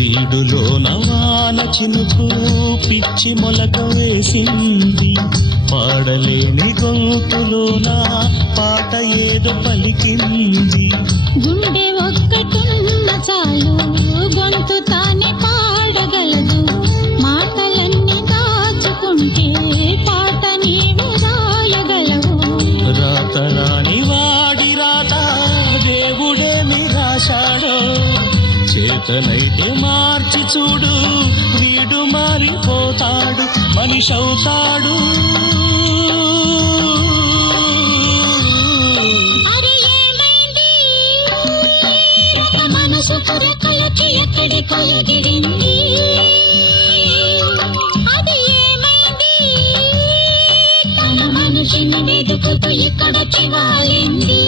బీడులోన వాన చినుకు పిచ్చి మొలక వేసింది, పాడలేని గొంతులోన పాట ఏదో పలికింది. గుండె ఒక్కటున్న చాలు గొంతు తానే పాడగలదు, మాటలన్నీ దాచుకుంటే పాట నీవు రాయగలవు. రాత రాని వాడి రాత దేవుడేమి రాశాడో, చేతనైతే మార్చి చూడు వీడు మారిపోతాడు, మనిషి అవుతాడు. మనసు కొరకలకి ఎక్కడికో ఎగిరింది, అది ఏమైంది? తన మనిషిని వెతుకుతూ ఇక్కడొచ్చి వాలింది.